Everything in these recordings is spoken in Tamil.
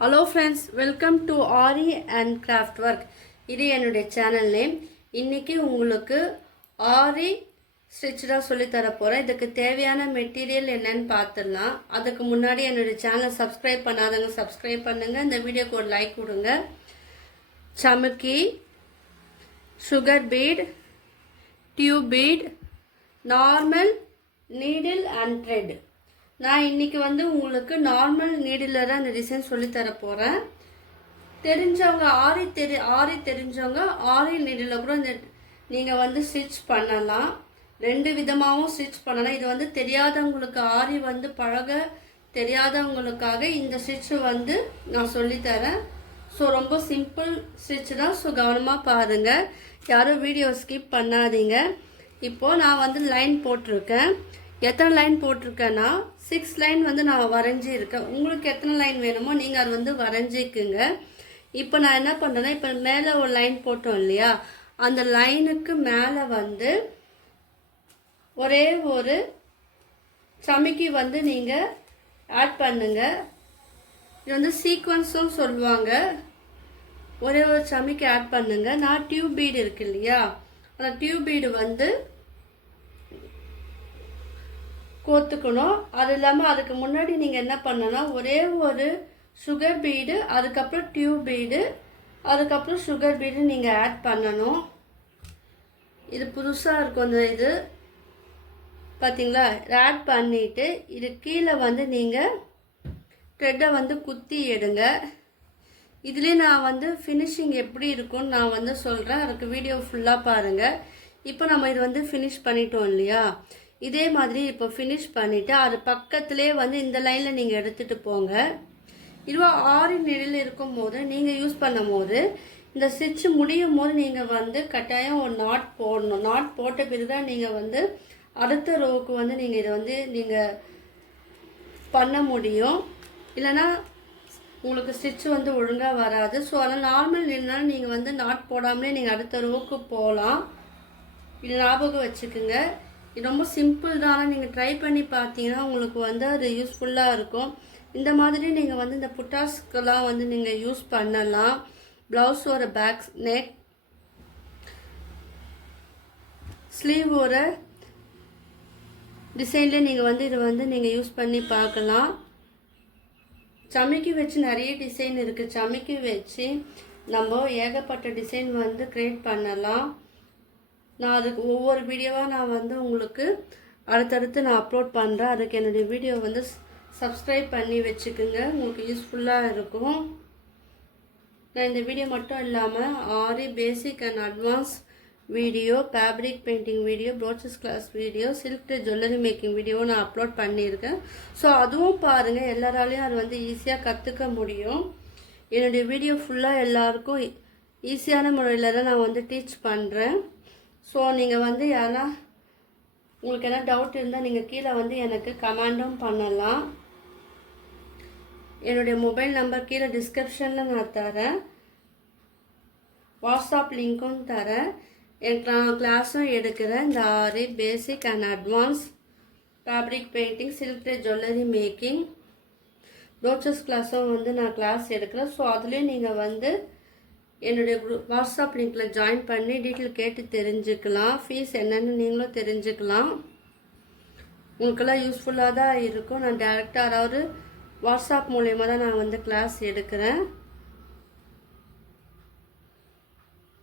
Hello friends, welcome to aari and craft work. இது என்னுடைய சேனல் நேம். இன்றைக்கி உங்களுக்கு ஆரி ஸ்டிச்சாக சொல்லித்தர போகிறேன். இதுக்கு தேவையான மெட்டீரியல் என்னன்னு பார்த்துடலாம். அதுக்கு முன்னாடி என்னுடைய சேனலை சப்ஸ்கிரைப் பண்ணாதவங்க சப்ஸ்கிரைப் பண்ணுங்கள். இந்த வீடியோக்கு ஒரு லைக் கொடுங்க. சமுக்கி, sugar bead, tube bead, normal needle and thread. நான் இன்றைக்கி உங்களுக்கு நார்மல் நீடில் தான் இந்த டிசைன் சொல்லித்தர போகிறேன். தெரிஞ்சவங்க ஆரி தெரிஞ்சவங்க ஆரி நீடில் கூட இந்த நீங்கள் ஸ்டிச் பண்ணலாம். ரெண்டு விதமாகவும் ஸ்டிச் பண்ணலாம். இது தெரியாதவங்களுக்கு ஆரி பழக தெரியாதவங்களுக்காக இந்த ஸ்டிச்சு நான் சொல்லித்தரேன். ஸோ ரொம்ப சிம்பிள் ஸ்டிச் தான். ஸோ கவனமாக பாருங்கள், யாரும் வீடியோ ஸ்கிப் பண்ணாதீங்க. இப்போது நான் லைன் போட்டிருக்கேன். எத்தனை லைன் போட்டிருக்கேன்னா 6 லைன் நான் வரைஞ்சிருக்கேன். உங்களுக்கு எத்தனை லைன் வேணுமோ நீங்கள் அது வரைஞ்சிக்குங்க. இப்போ நான் என்ன பண்ணுறேன்னா, இப்போ மேலே ஒரு லைன் போட்டோம் இல்லையா, அந்த லைனுக்கு மேலே ஒரே ஒரு சமிக்கி நீங்கள் ஆட் பண்ணுங்க. இது சீக்வன்ஸும் சொல்லுவாங்க. ஒரே ஒரு சமிக்கி ஆட் பண்ணுங்க. நான் டியூப் பீடு இருக்கு இல்லையா, அந்த டியூப் பீடு கோத்துக்கணும். அது இல்லாமல் அதுக்கு முன்னாடி நீங்கள் என்ன பண்ணணும், ஒரே ஒரு சுகர் பீடு, அதுக்கப்புறம் டியூப் பீடு, அதுக்கப்புறம் சுகர் பீடு நீங்கள் ஆட் பண்ணணும். இது புதுசாக இருக்கும். இந்த இது பார்த்தீங்களா, ஆட் பண்ணிவிட்டு இது கீழே நீங்கள் த்ரெட்டை குத்தி எடுங்க. இதுலேயே நான் ஃபினிஷிங் எப்படி இருக்கும்னு நான் சொல்கிறேன். அதுக்கு வீடியோ ஃபுல்லாக பாருங்கள். இப்போ நம்ம இது ஃபினிஷ் பண்ணிட்டோம் இல்லையா, இதே மாதிரி இப்போ ஃபினிஷ் பண்ணிவிட்டு அது பக்கத்துலேயே இந்த லைனில் நீங்கள் எடுத்துகிட்டு போங்க. இதுவா ஆரி நிழல் இருக்கும் போது நீங்கள் யூஸ் பண்ணும் போது இந்த ஸ்டிச்சு முடியும் போது நீங்கள் கட்டாயம் ஒரு நாட் போடணும். நாட் போட்ட பிறகு தான் நீங்கள் அடுத்த ரோவுக்கு நீங்கள் இதை நீங்கள் பண்ண முடியும். இல்லைன்னா உங்களுக்கு ஸ்டிச்சு ஒழுங்காக வராது. ஸோ அதனால் நார்மல் நின்னால் நீங்கள் நாட் போடாமலே நீங்கள் அடுத்த ரோவுக்கு போகலாம். இது ஞாபகம் வச்சுக்கோங்க. இது ரொம்ப சிம்பிள் தான். ஆனால் நீங்கள் ட்ரை பண்ணி பார்த்தீங்கன்னா உங்களுக்கு அது யூஸ்ஃபுல்லாக இருக்கும். இந்த மாதிரி நீங்கள் இந்த புட்டாஸ்க்கெல்லாம் நீங்கள் யூஸ் பண்ணலாம். ப்ளவுஸோட பேக் நெக், ஸ்லீவோட டிசைன்லேயே நீங்கள் இது நீங்கள் யூஸ் பண்ணி பார்க்கலாம். சமிக்கி வச்சு நிறைய டிசைன் இருக்குது. சமிக்கி வச்சு நம்ம ஏகப்பட்ட டிசைன் க்ரியேட் பண்ணலாம். நான் அதுக்கு ஒவ்வொரு வீடியோவாக நான் உங்களுக்கு அடுத்தடுத்து நான் அப்லோட் பண்ணுறேன். அதுக்கு என்னுடைய வீடியோ சப்ஸ்கிரைப் பண்ணி வச்சுக்கோங்க, உங்களுக்கு யூஸ்ஃபுல்லாக இருக்கும். நான் இந்த வீடியோ மட்டும் இல்லாமல் Aari basic and advance video, fabric painting video, brooches class video, silk jewellery making video நான் அப்லோட் பண்ணியிருக்கேன். ஸோ அதுவும் பாருங்கள். எல்லாராலையும் அது ஈஸியாக கற்றுக்க முடியும். என்னுடைய வீடியோ ஃபுல்லாக எல்லாருக்கும் ஈஸியான முறையில் தான் நான் டீச் பண்ணுறேன். ஸோ நீங்கள் யாரா உங்களுக்கு என்ன டவுட் இருந்தால் நீங்கள் கீழே எனக்கு கமெண்டும் பண்ணலாம். என்னுடைய மொபைல் நம்பர் கீழே டிஸ்கிரிப்ஷனில் நான் தரேன். வாட்ஸ்அப் லிங்க்கும் தரேன். எனக்கு நான் கிளாஸும் எடுக்கிறேன். இந்த Aari basic and advance fabric painting, silk jewellery making, brooches கிளாஸும் நான் கிளாஸ் எடுக்கிறேன். ஸோ அதுலேயும் நீங்கள் என்னுடைய வாட்ஸ்அப் லிங்கில் ஜாயின் பண்ணி டீட்டெயில் கேட்டு தெரிஞ்சுக்கலாம். ஃபீஸ் என்னென்னு நீங்களும் தெரிஞ்சுக்கலாம். உங்களுக்கெல்லாம் யூஸ்ஃபுல்லாக தான் இருக்கும். நான் டேரெக்டாக அதாவது வாட்ஸ்அப் மூலயமா தான் நான் கிளாஸ் எடுக்கிறேன்.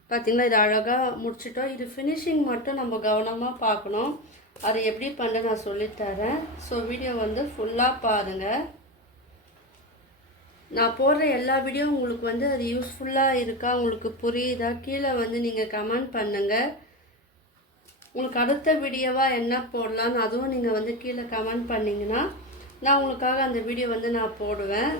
பார்த்திங்களா, இது அழகாக முடிச்சிட்டோம். இது ஃபினிஷிங் மட்டும் நம்ம கவனமாக பார்க்கணும். அதை எப்படி பண்ண நான் சொல்லித்தரேன். ஸோ வீடியோ ஃபுல்லாக பாருங்கள். நான் போடுற எல்லா வீடியோ உங்களுக்கு அது யூஸ்ஃபுல்லாக இருக்கா, உங்களுக்கு புரியுதா, கீழே நீங்கள் கமெண்ட் பண்ணுங்கள். உங்களுக்கு அடுத்த வீடியோவாக என்ன போடலான்னு அதுவும் நீங்கள் கீழே கமெண்ட் பண்ணிங்கன்னா நான் உங்களுக்காக அந்த வீடியோ நான் போடுவேன்.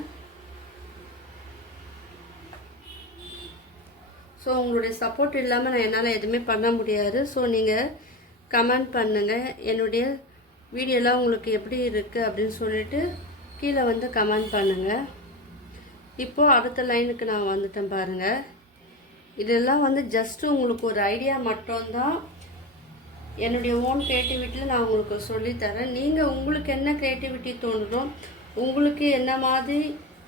ஸோ உங்களுடைய சப்போர்ட் இல்லாமல் நான் என்னால் எதுவுமே பண்ண முடியாது. ஸோ நீங்கள் கமெண்ட் பண்ணுங்கள். என்னுடைய வீடியோலாம் உங்களுக்கு எப்படி இருக்குது அப்படின்னு சொல்லிட்டு கீழே கமெண்ட் பண்ணுங்கள். இப்போது அடுத்த லைனுக்கு நான் வந்துட்டேன் பாருங்கள். இதெல்லாம் ஜஸ்ட்டு உங்களுக்கு ஒரு ஐடியா மட்டும்தான். என்னுடைய ஓன் க்ரியேட்டிவிட்டியில் நான் உங்களுக்கு சொல்லித்தரேன். நீங்கள் உங்களுக்கு என்ன க்ரியேட்டிவிட்டி தோணுதோ, உங்களுக்கு என்ன மாதிரி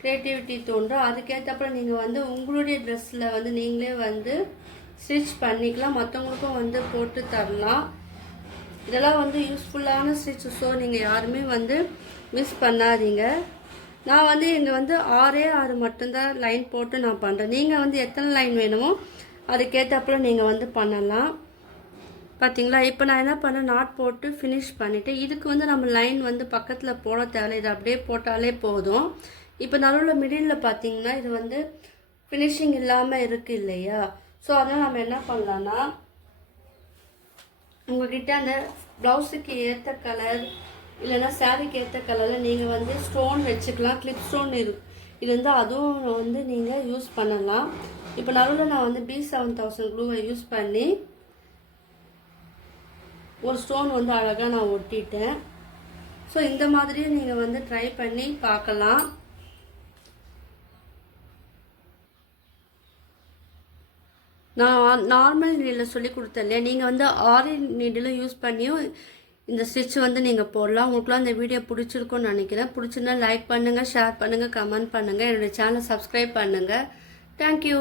க்ரியேட்டிவிட்டி தோன்றும். அதுக்கேற்றப்ப நீங்கள் வந்து உங்களுடைய ட்ரெஸ்ஸில் வந்து நீங்களே வந்து ஸ்டிச் பண்ணிக்கலாம், மற்றவங்களுக்கும் வந்து போட்டு தரலாம். இதெல்லாம் வந்து யூஸ்ஃபுல்லான ஸ்டிச். ஸோ நீங்கள் யாருமே வந்து மிஸ் பண்ணாதீங்க. நான் வந்து இங்கே வந்து 6 மட்டும்தான் லைன் போட்டு நான் பண்ணுறேன். நீங்கள் வந்து எத்தனை லைன் வேணுமோ அதுக்கேற்றப்பல நீங்கள் வந்து பண்ணலாம். பார்த்தீங்களா? இப்போ நான் என்ன பண்ணேன், நாட் போட்டு ஃபினிஷ் பண்ணிவிட்டு இதுக்கு வந்து நம்ம லைன் வந்து பக்கத்தில் போட தேவை, இது அப்படியே போட்டாலே போதும். இப்போ நடுவில் மிடில் பார்த்தீங்கன்னா இது வந்து ஃபினிஷிங் இல்லாமல் இருக்குது இல்லையா? ஸோ அதனால் நம்ம என்ன பண்ணலான்னா, உங்கள்கிட்ட அந்த ப்ளவுஸுக்கு ஏற்ற கலர் இல்லைன்னா சாரீக்கு ஏற்ற கலரில் நீங்கள் வந்து ஸ்டோன் வச்சுக்கலாம். கிளிப் ஸ்டோன் இருந்தால் அதுவும் வந்து நீங்கள் யூஸ் பண்ணலாம். இப்போ நடுவில் நான் வந்து B7000 க்ளூவை யூஸ் பண்ணி ஒரு ஸ்டோன் வந்து அழகாக நான் ஒட்டிட்டேன். ஸோ இந்த மாதிரியும் நீங்கள் வந்து ட்ரை பண்ணி பார்க்கலாம். நான் நார்மல் நீடில் சொல்லி கொடுத்தேன் இல்லையா, நீங்கள் வந்து ஆரி நீடில் யூஸ் பண்ணியும் இந்த ஸ்டிச் வந்து நீங்கள் போடலாம். உங்களுக்குலாம் இந்த வீடியோ பிடிச்சிருக்குன்னு நினைக்கிறேன். பிடிச்சிருந்தா லைக் பண்ணுங்கள், ஷேர் பண்ணுங்கள், கமெண்ட் பண்ணுங்கள், என்னுடைய சேனலை சப்ஸ்கிரைப் பண்ணுங்கள். தேங்க்யூ.